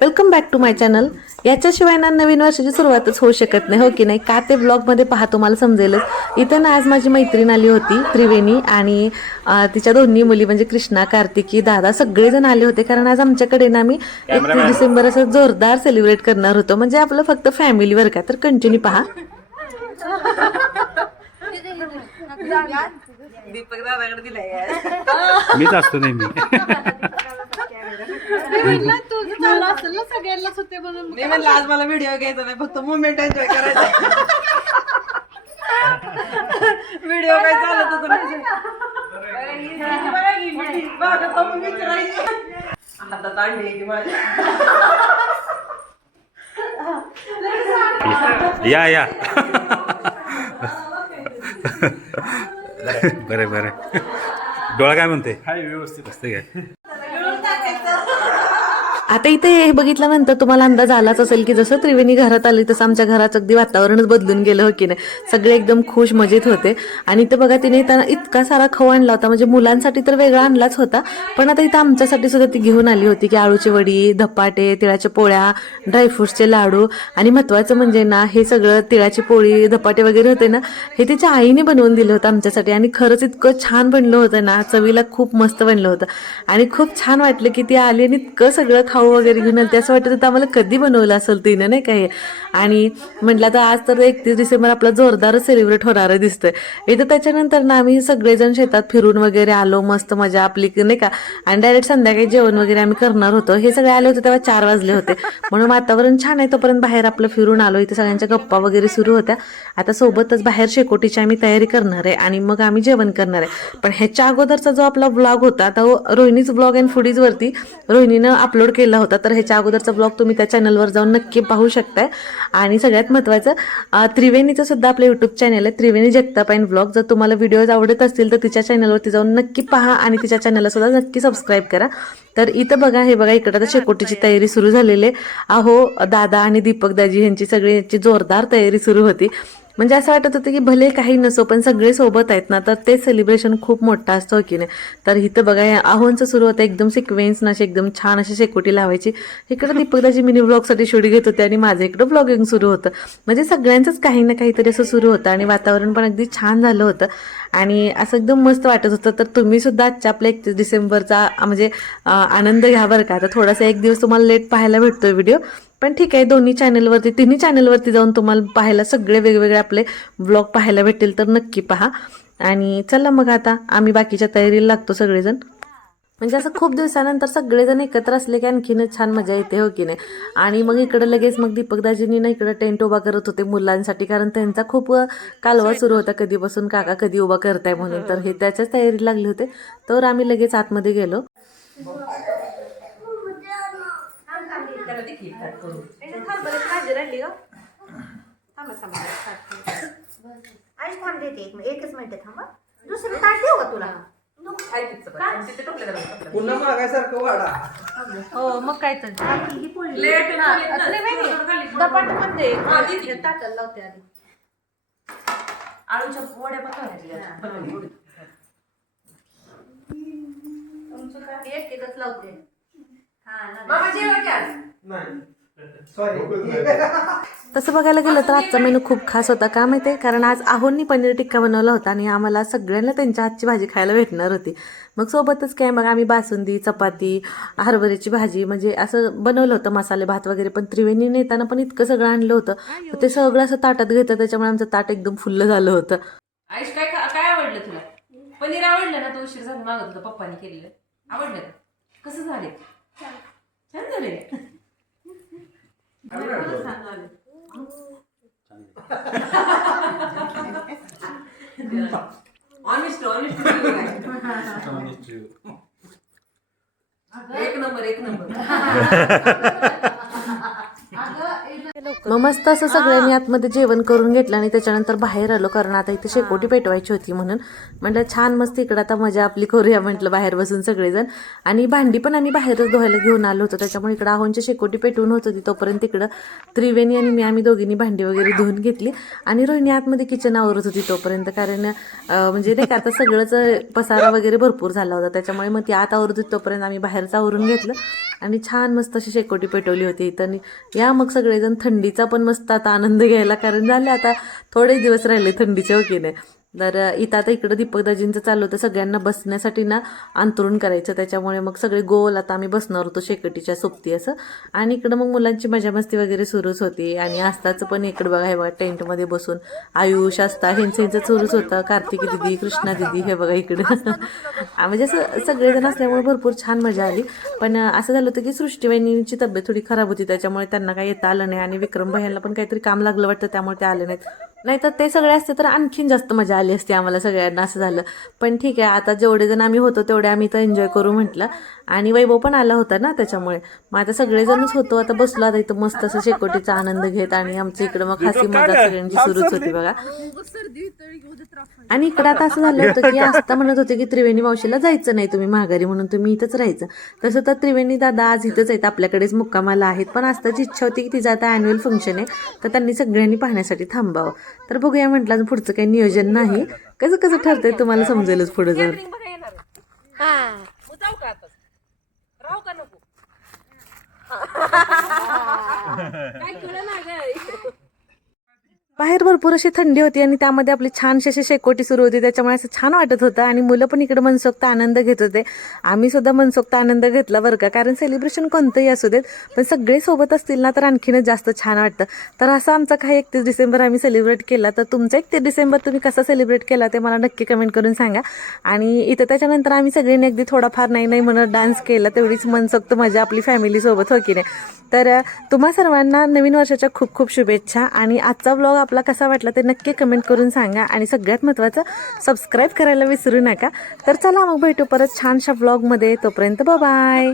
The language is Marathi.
Welcome back to my channel. याच्याशिवाय ना नवीन वर्षाची सुरुवातच होऊ शकत नाही, हो की नाही? का ते ब्लॉगमध्ये पहा, तुम्हाला समजेलच. इथं ना आज माझी मैत्रीण आली होती त्रिवेणी, आणि तिच्या दोन्ही मुली म्हणजे कृष्णा, कार्तिकी, दादा सगळेजण आले होते. कारण आज आमच्याकडे ना आम्ही 31 डिसेंबर असं जोरदार सेलिब्रेट करणार होतो. म्हणजे आपलं फक्त फॅमिलीवर का, तर कंटिन्यू पहा. दीपक दादाकडे दिलाय. मीच असतो नेहमी. सगळ्यांनाच होते म्हणून मी म्हणलं आज मला व्हिडिओ घ्यायचा नाही, फक्त मुवमेंट एन्जॉय करायचा. व्हिडिओ काय चालत होतं हातात आणली की माझ्या. या बरे बरे. डोळा काय म्हणते? हाय, व्यवस्थित असते काय? आता इथे हे बघितल्यानंतर तुम्हाला अंदाज आलाच असेल की जसं त्रिवेणी घरात आली तसं आमच्या घरात अगदी वातावरणच बदलून गेलं, हो की नाही? सगळे एकदम खुश मजेत होते. आणि इथं बघा, तिने येताना इतका सारा खाऊ आणला होता. म्हणजे मुलांसाठी तर वेगळा आणलाच होता, पण आता इथं आमच्यासाठी सुद्धा ती घेऊन आली होती की आळूची वडी, धपाटे, तिळाच्या पोळ्या, ड्रायफ्रुट्सचे लाडू. आणि महत्त्वाचं म्हणजे ना, हे सगळं तिळाची पोळी, धपाटे वगैरे होते ना, हे तिच्या आईने बनवून दिलं होतं आमच्यासाठी. आणि खरंच इतकं छान बनलं होतं ना, चवीला खूप मस्त बनलं होतं. आणि खूप छान वाटलं की ती आली आणि इतकं सगळं खाऊ वगैरे घेऊन आली. असं वाटत होतं आम्हाला कधी बनवलं असेल तिनं, नाही का हे. आणि म्हटलं तर आज तर 31 डिसेंबर आपला जोरदार सेलिब्रेट होणार दिसतंय इथं. त्याच्यानंतर ना आम्ही सगळेजण शेतात फिरून वगैरे आलो, मस्त मजा आपली, नाही का. आणि डायरेक्ट संध्याकाळी जेवण वगैरे आम्ही करणार होतो. हे सगळे आले होते तेव्हा 4 वाजले होते, म्हणून वातावरण छान आहे तोपर्यंत बाहेर आपलं फिरून आलो. इथे सगळ्यांच्या गप्पा वगैरे सुरू होत्या. आता सोबतच बाहेर शेकोटीची आम्ही तयारी करणार आहे आणि मग आम्ही जेवण करणार आहे. पण ह्याच्या अगोदरचा जो आपला व्लॉग होता, आता रोहिणीच ब्लॉग अँड फूडीजवरती रोहिणीनं अपलोड केला होता, तर ह्याच्या अगोदरचा ब्लॉग तुम्ही त्या चॅनलवर जाऊन नक्की पाहू शकताय. आणि सगळ्यात महत्त्वाचं, त्रिवेणीचं सुद्धा आपलं यूट्यूब चॅनल आहे, त्रिवेणी जगताप अँड ब्लॉग. जर तुम्हाला व्हिडिओज आवडत असतील तर तिच्या चॅनलवरती जाऊन नक्की पहा आणि तिच्या चॅनलला सुद्धा नक्की सबस्क्राईब करा. तर इथं बघा, हे बघा, इकडं आता शेकोटीची तयारी सुरू झालेली आहे. अहो, दादा आणि दीपक दाजी यांची सगळ्यांची जोरदार तयारी सुरू होती. म्हणजे असं वाटत होतं की भले काही नसो पण सगळे सोबत आहेत ना, तर ते सेलिब्रेशन खूप मोठं असतं, हो की नाही? तर इथं बघा, आहोंचं सुरू होतं एकदम सिक्वेन्स ना, अशी एकदम छान अशी शेकोटी लावायची. इकडं दीपकदाची मिनी ब्लॉगसाठी शूट घेत होते आणि माझं इकडं ब्लॉगिंग सुरू होतं. म्हणजे सगळ्यांचंच काही ना काहीतरी असं सुरू होतं आणि वातावरण पण अगदी छान झालं होतं आणि असं एकदम मस्त वाटत होतं. तर तुम्ही सुद्धा आजच्या आपल्या 31 डिसेंबरचा म्हणजे आनंद घ्या बरं का. आता थोडासा एक दिवस तुम्हाला लेट पाहायला भेटतोय व्हिडिओ, पण ठीक आहे. तिन्ही चॅनलवरती जाऊन तुम्हाला पाहायला सगळे वेगवेगळे आपले ब्लॉग पाहायला भेटतील, तर नक्की पहा. आणि चला मग आता आम्ही बाकीच्या तयारीला लागतो सगळेजण. म्हणजे असं खूप दिवसानंतर सगळेजण एकत्र असले की आणखीनच छान मजा येते, हो की नाही? आणि मग इकडं लगेच मग दीपकदाजींनी ना इकडं टेंट उभा करत होते मुलांसाठी, कारण त्यांचा खूप कालवा सुरू होता कधीपासून, काका कधी उभा करताय म्हणून. तर हे त्याच्याच तयारी लागले होते. तर आम्ही लगेच आतमध्ये गेलो. एकच मिनिट थांबा. दुसरं ताट देऊ का तुला? पुन्हा मागायसारखं वाडा. हो, मग काय तर दपाट मध्ये ताटाला लावते आधी. आळूच्या वड्या पण एकच लावते. तसं बघायला गेलं तर आजचा मेनू खूप खास होता. का माहिती आहे? कारण आज आहोंनी पनीर टिक्का बनवला होता आणि आम्हाला सगळ्यांना त्यांच्या हातची भाजी खायला भेटणार होती. मग सोबतच काय, मग आम्ही बासुंदी, चपाती, हरभऱ्याची भाजी म्हणजे असं बनवलं होतं, मसाले भात वगैरे. पण त्रिवेणी नेताना पण इतकं सगळं आणलं होतं, तर ते सगळं असं ताटात घेतं, त्याच्यामुळे आमचं ताट एकदम फुल्ल झालं होतं. आईश काय काय आवडलं तुला? पनीर आवडलं ना? तो उशीर झाला मागत होता, पप्पानी केलेलं. आवडलं का? कसं झाले? छान झाले. ऑनेस्ट एक नंबर. मग मस्त असं सगळ्यांनी आतमध्ये जेवण करून घेतलं आणि त्याच्यानंतर बाहेर आलो, कारण आता इथे शेकोटी पेटवायची होती म्हणून म्हटलं छान मस्त इकडं आता मजा आपली करूया म्हटलं बाहेर बसून सगळेजण. आणि भांडी पण आम्ही बाहेरच धुवायला घेऊन आलो होतो, त्याच्यामुळे इकडं आहोंची शेकोटी पेटवून होत होती तोपर्यंत इकडं त्रिवेणी आणि आम्ही दोघींनी भांडी वगैरे धुवून घेतली आणि रोहिणी आतमध्ये किचन आवरत होती तोपर्यंत, कारण म्हणजे नाही का आता सगळंच पसारा वगैरे भरपूर झाला होता, त्याच्यामुळे मग ती आत आवरत होती तोपर्यंत आम्ही बाहेरच आवरून घेतलं आणि छान मस्त अशी शेकोटी पेटवली होती इथं. या मग सगळेजण थंडीचा पण मस्त आता आनंद घ्यायला, कारण झाले आता थोडेच दिवस राहिले थंडीचे, हो की नाही. तर इथं आता इकडं दीपकदाजींचं चालू होतं सगळ्यांना बसण्यासाठी ना अंतरून करायचं, त्याच्यामुळे मग सगळे गोल आता आम्ही बसणार होतो शेकोटीच्या सोबती असं. आणि इकडं मग मुलांची मजा मस्ती वगैरे सुरूच होती आणि आस्थाचं पण इकडं बघा हे बघा टेंटमध्ये बसून आयुष आस्था ह्यांचं सुरूच होतं, कार्तिकी दिदी कृष्णा दिदी हे बघा इकडं म्हणजे असं सगळेजण असल्यामुळे भरपूर छान मजा आली. पण असं झालं होतं की सृष्टीवाहिनीची तब्येत थोडी खराब होती, त्याच्यामुळे त्यांना काही येता आलं नाही आणि विक्रम भैयांना पण काहीतरी काम लागलं वाटतं, त्यामुळे ते आले नाहीत. नाहीतर ते सगळे असते तर आणखीन जास्त मजा आली असती आम्हाला सगळ्यांना, असं झालं. पण ठीक आहे, आता जेवढे जण आम्ही होतो तेवढे आम्ही तर एन्जॉय करू म्हटलं. आणि वैभव पण आला होता ना, त्याच्यामुळे मग आता सगळेजणच होतो, आता बसलो आता इथं मस्त असं शेकोटीचा आनंद घेत. आणि आमच्या इकडं मग हसी मजा सगळ्यांची सुरूच होती बघा. आणि इकडं आता असं झालं होतं की आस्था म्हणत होते की त्रिवेणी मावशीला जायचं नाही तुम्ही माघारी, म्हणून तुम्ही इथंच राहायचं. तसं तर त्रिवेणी दादा आज इथंच आहेत, आपल्याकडेच मुक्कामाला आहेत, पण आस्थाची इच्छा होती की तिचं आता ॲन्युअल फंक्शन आहे, तर त्यांनी सगळ्यांनी पाहण्यासाठी थांबावं. तर बघूया म्हटलं, पुढचं काही नियोजन नाही, कसं कसं ठरतंय तुम्हाला समजेलच पुढे जाऊन. जाऊ का आता, राहू का नको काय कळलं ना ग. बाहेर भरपूर अशी थंडी होती आणि त्यामध्ये आपली छानशी अशी शेकोटी सुरू होती, त्याच्यामुळे असं छान वाटत होतं आणि मुलं पण इकडे मनसोक्त आनंद घेत होते. आम्ही सुद्धा मनसोक्त आनंद घेतला बरं का, कारण सेलिब्रेशन कोणतंही असू देत पण सगळे सोबत असतील ना तर आणखीनच जास्त छान वाटतं. तर असं आमचा काही 31 डिसेंबर आम्ही सेलिब्रेट केला. तर तुमचा 31 डिसेंबर तुम्ही कसा सेलिब्रेट केला ते मला नक्की कमेंट करून सांगा. आणि इथं त्याच्यानंतर आम्ही सगळ्यांनी अगदी थोडाफार नाही नाही म्हणत डान्स केला, तेवढीच मनसोक्त मजा आपली फॅमिलीसोबत, हो की नाही. तर तुम्हा सर्वांना नवीन वर्षाच्या खूप खूप शुभेच्छा. आणि आजचा व्लॉग आपला कसा वाटला ते नक्की कमेंट करून सांगा आणि सगळ्यात महत्त्वाचं सबस्क्राईब करायला विसरू नका. तर चला मग भेटू परत छानशा व्लॉगमध्ये, तोपर्यंत बाय.